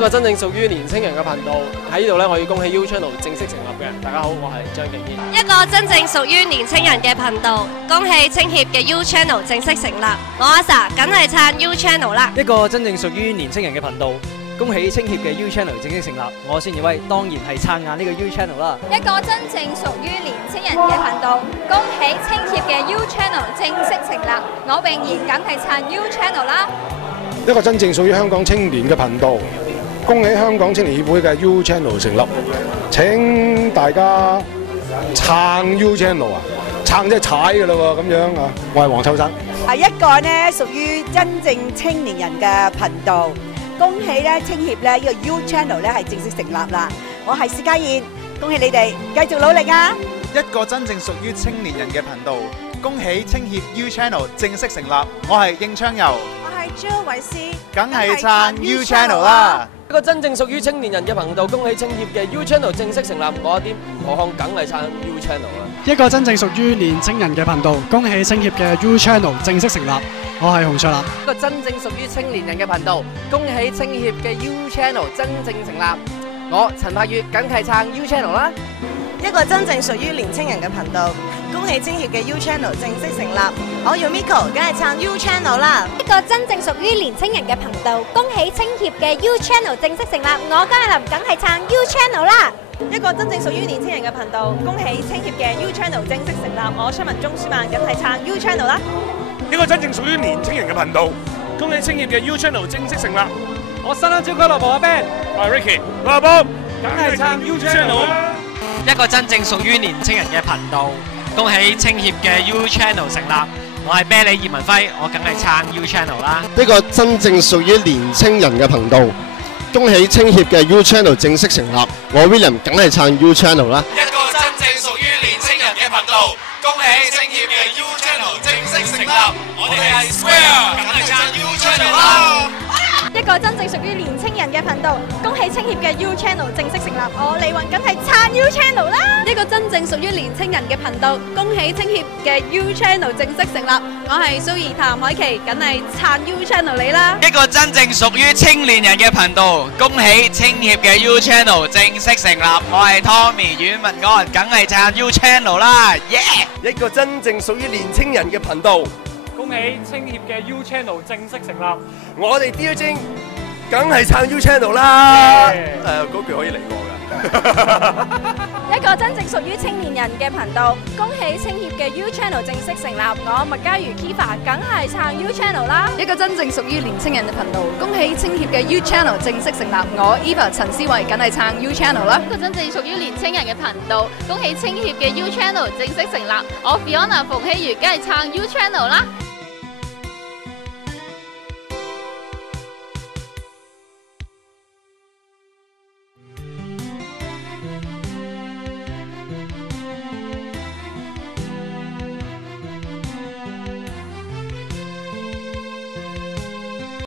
一個真正屬於年青人嘅頻道。喺呢度咧，我要恭喜 U Channel 正式成立嘅。大家好，我係張敬軒。一個真正屬於年青人嘅頻道，恭喜青協嘅 U Channel 正式成立。我阿 Sa 梗係撐 U Channel 啦。一個真正屬於年青人嘅頻道，恭喜青協嘅 U Channel 正式成立。我孫耀威當然係撐硬呢個 U Channel 啦。一個真正屬於年青人嘅頻道，恭喜青協嘅 U Channel 正式成立。我永遠梗係撐 U Channel 啦。一個真正屬於香港青年嘅頻道，恭喜香港青年協會嘅 U Channel 成立。請大家撐 U Channel 啊！撐即係踩㗎啦喎，咁樣啊！我係黃秋生。一個呢屬於真正青年人嘅頻道，恭喜咧青協咧呢個 U Channel 咧係正式成立啦！我係薛家燕，恭喜你哋繼續努力啊！一個真正屬於青年人嘅頻道，恭喜青協 U Channel 正式成立。我係應昌佑，我係張偉詩，梗係撐 U Channel 啦！一個真正屬於青年人嘅頻道，恭喜青協嘅 U Channel 正式成立。我一啲吳可康梗係撐 U Channel 啦。一個真正屬於年青人嘅頻道，恭喜青協嘅 U Channel 正式成立。我係洪卓立。一個真正屬於青年人嘅頻道，恭喜青協嘅 U Channel 真正成立。我陳柏宇梗係撐 U Channel 啦。一個真正屬於年青人嘅頻道，恭喜青協嘅 U Channel 正式成立。我要 Miko 梗係撐 U Channel 啦。一個真正屬於年青人嘅頻道，恭喜青協嘅 U Channel 正式成立。我江麗琳梗係撐 U Channel 啦。一個真正屬於年青人嘅頻道，恭喜青協嘅 U Channel 正式成立。我張文鐘舒曼梗係撐 U Channel 啦。一個真正屬於年青人嘅頻道，恭喜青協嘅 U Channel 正式成立。我新啦超級樂部阿 Ben， 我係 Ricky， 我係 Bob， 梗係撐 U Channel 啦。一個真正屬於年青人嘅頻道，恭喜青協嘅 U Channel 成立。我係啤梨葉文輝，我梗係撐 U Channel 啦。一個真正屬於年青人嘅頻道，恭喜青協嘅 U Channel 正式成立。我 William 梗係撐 U Channel 啦。一個真正屬於年青人嘅頻道，恭喜青協嘅 U Channel 正式成立。我哋係 Square， 梗係撐 U Channel 啦。一個真正屬於年青人嘅頻道，恭喜青協嘅 U Channel 正式成立。我李雲梗係撐 U Channel 啦。一個真正屬於年青人嘅頻道，恭喜青協嘅 U Channel 正式成立。我係蘇怡譚凱琪，梗係撐 U Channel 你啦。一個真正屬於青年人嘅頻道，恭喜青協嘅 U Channel 正式成立。我係 Tommy 阮文安，梗係撐 U Channel 啦。耶！一個真正屬於年青人嘅頻道，恭喜青協嘅 U Channel 正式成立。我哋 Dear Jane 梗係撐 U Channel 啦。嗰句可以嚟過㗎。一個真正屬於青年人嘅頻道，恭喜青協嘅 U Channel 正式成立。我麥嘉瑜 Kiva 梗係撐 U Channel 啦。一個真正屬於年青人嘅頻道，恭喜青協嘅 U Channel 正式成立。我 Eva 陳思慧梗係撐 U Channel 啦。一個真正屬於年青人嘅頻道，恭喜青協嘅 U Channel 正式成立。我 Fiona 馮希如梗係撐 U Channel 啦。